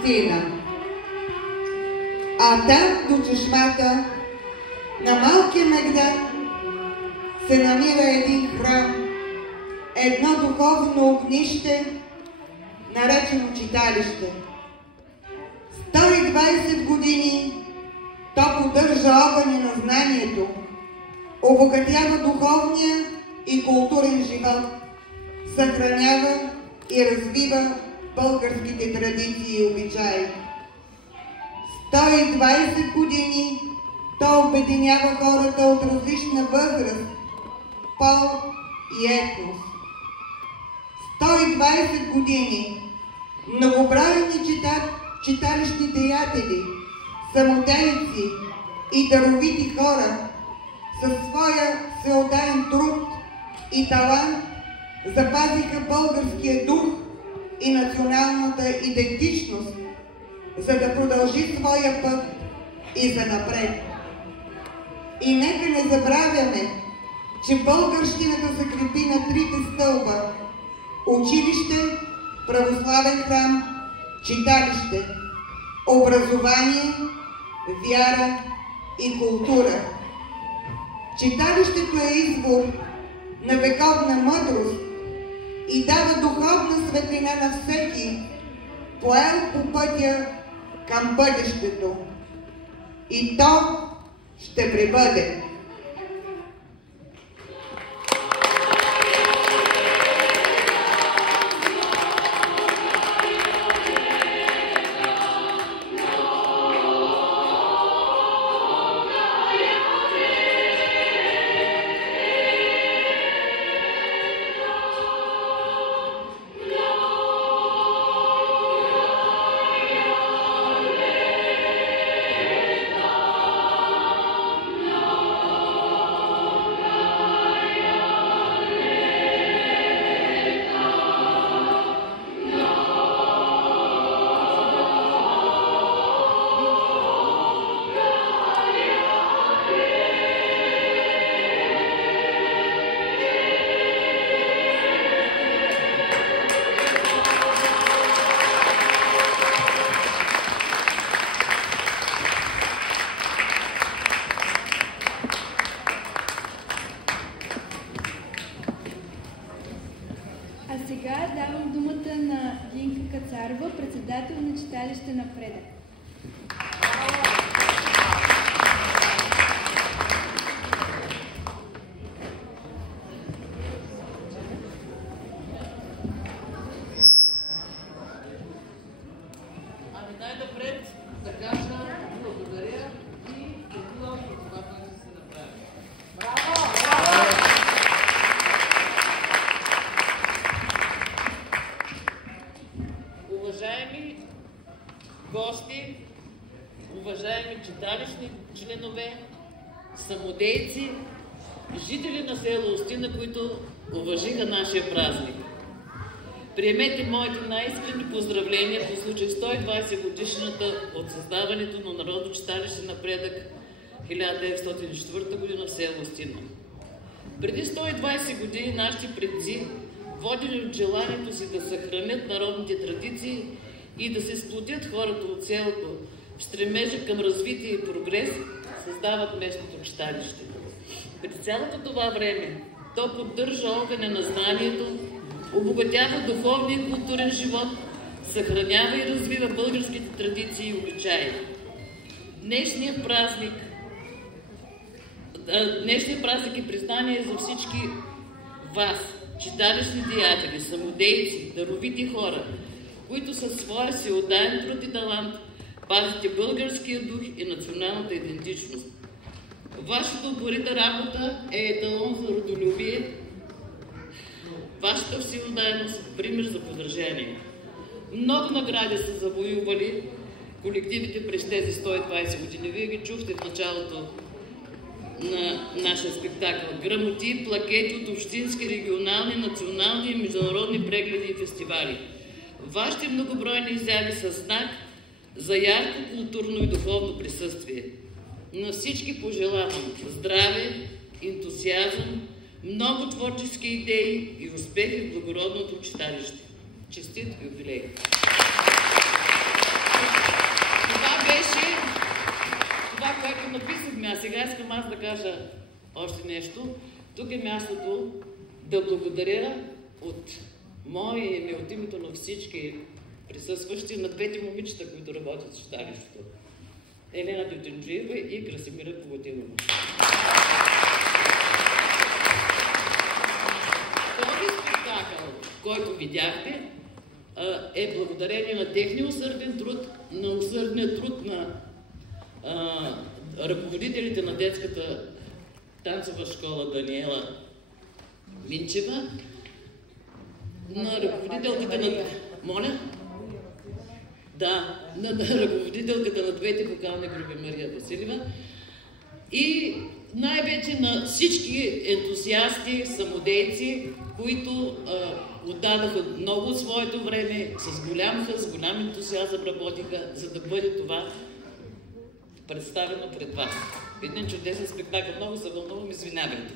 Палестина. А там до чешмата на малкия Мегдат се намира един храм, едно духовно огнище, наречено читалище. 120 години то поддържа огъня на знанието, обогатява духовния и културен живот, съхранява и развива българските традиции и обичаи. 120 години то обединява хората от различна възраст, пол и етнос. 120 години многобройни читалищни деятели, самоделци и даровити хора със своя всеотдаен труд и талант запазиха българския дух и националната идентичност, за да продължи своя път и занапред. И нека не забравяме, че българщината се крепи на трите стълба – училище, православен храм, читалище, образование, вяра и култура. Читалището е извор на вековна мъдрост и дава духовна светлина на всеки, поел по пътя към бъдещето. И то ще пребъде. Председател на читалище Напредък. Най-напред да кажа благодаря и благодаря за това, което се направи. Браво! Уважаеми гости, уважаеми читалищни членове, самодейци, жители на село Устина, които уважиха нашия празник. Приемете моите най-искрени поздравления по случай 120 годишната от създаването на Народно читалище Напредък 1904 година в село Устина. Преди 120 години нашите предци, водени от желанието си да съхранят народните традиции и да се сплотят хората от селото в стремежа към развитие и прогрес, създават местното читалище. През цялото това време то поддържа огъня на знанието, обогатява духовния и културен живот, съхранява и развива българските традиции и обичаи. Днешният празник е признание за всички вас, читалищни деятели, самодейци, даровити хора, които със своя всеотдаен труд и талант пазите българския дух и националната идентичност. Вашата упорита работа е еталон за родолюбие, вашата всеотдайност – пример за подражание. Много награди са завоювали колективите през тези 120 години. Вие ги чухте в началото на нашия спектакъл. Грамоти, плакети от общински, регионални, национални и международни прегледи и фестивали. Вашите многобройни изяви са знак за ярко културно и духовно присъствие. На всички пожелавам здраве, ентусиазъм, много творчески идеи и успехи в благородното читалище. Честит юбилей! искам аз да кажа още нещо. Тук е мястото да благодаря от мое име, от името на всички присъстващи, на двете момичета, които работят в читалището. Елена Дютенджиева и Красимира Коготинова. Този спектакъл, който видяхте, е благодарение на техния усърден труд, на усърдния труд на ръководителите на детската танцова школа Даниела Минчева, на ръководителката на... Моля? Да, на ръководителката на двете вокални групи Мария Василева и най-вече на всички ентусиасти, самодейци, които отдадаха много от своето време, с голям хъс, голям ентусиазъм работиха, за да бъде това представено пред вас. Един чудесен спектакъл, много се вълнувам, извинявайте.